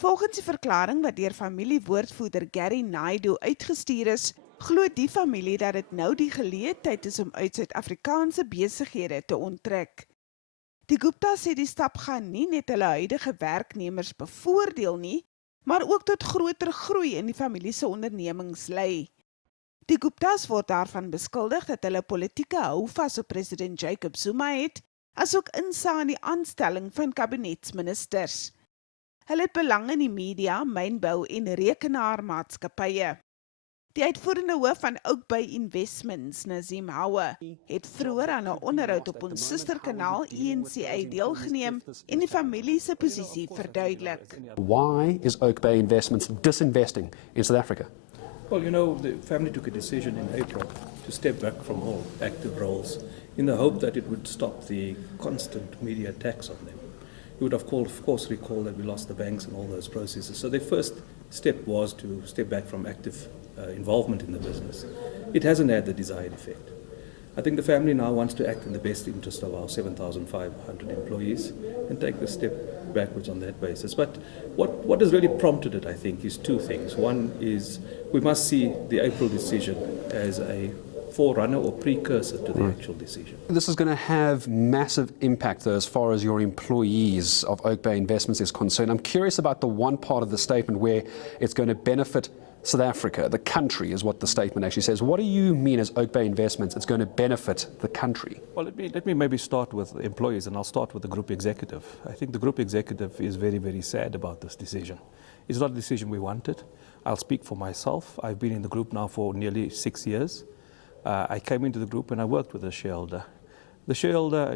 Volgens die verklaring wat deur familiewoordvoerder Gary Naidu uitgestuur is, glo die familie dat dit nou die geleentheid is om uit Suid-Afrikaanse besighede te onttrek. Die Guptas sê die stap gaan nie net hulle huidige werknemers bevoordeel nie, maar ook tot groter groei in die familie se ondernemings lei. Die Guptas word daarvan beskuldig dat hulle politieke houvas op president Jacob Zuma het, asook insaag in die aanstelling van kabinetsministers. Hulle het belang in die media, mynbou en rekenaarmaatskappye. Die uitvoerende hoof van Oakbay Investments, Nazim Houwe, het vroeër aan 'n onderhoud op ons susterkanaal ENCA deelgeneem en die familie se posisie verduidelik. Why is Oakbay Investments disinvesting in South Africa? Well, the family took a decision in April to step back from all active roles in the hope that it would stop the constant media attacks on them. You would of course recall that we lost the banks and all those processes. So their first step was to step back from active involvement in the business. It hasn't had the desired effect. I think the family now wants to act in the best interest of our 7,500 employees and take a step backwards on that basis. But what has really prompted it, I think, is two things. One is we must see the April decision as a forerunner or precursor to the actual decision. This is going to have massive impact, though, as far as your employees of Oakbay Investments is concerned. I'm curious about the one part of the statement where it's going to benefit South Africa, the country, is what the statement actually says. What do you mean as Oakbay Investments it's going to benefit the country? Well, let me maybe start with the employees, and I'll start with the group executive. I think the group executive is very, very sad about this decision. It's not a decision we wanted. I'll speak for myself. I've been in the group now for nearly 6 years. I came into the group and I worked with the shareholder. The shareholder,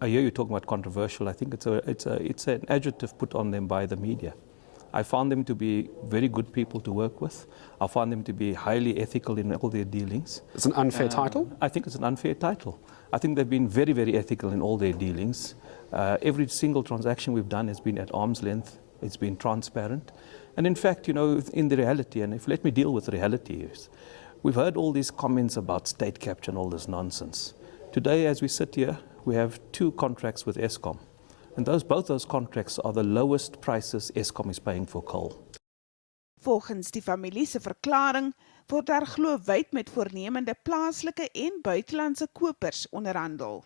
I hear you talking about controversial. I think it's an adjective put on them by the media. I found them to be very good people to work with. I found them to be highly ethical in all their dealings. It's an unfair title? I think it's an unfair title. I think they've been very, very ethical in all their dealings. Every single transaction we've done has been at arm's length. It's been transparent. And in fact, in the reality, and if let me deal with the reality, we've heard all these comments about state capture and all this nonsense. Today, as we sit here, we have 2 contracts with Eskom. And both those contracts are the lowest prices Eskom is paying for coal. Volgens die familie se verklaring word daar glo wyd met voornemende plaaslike en buitelandse kopers onderhandel.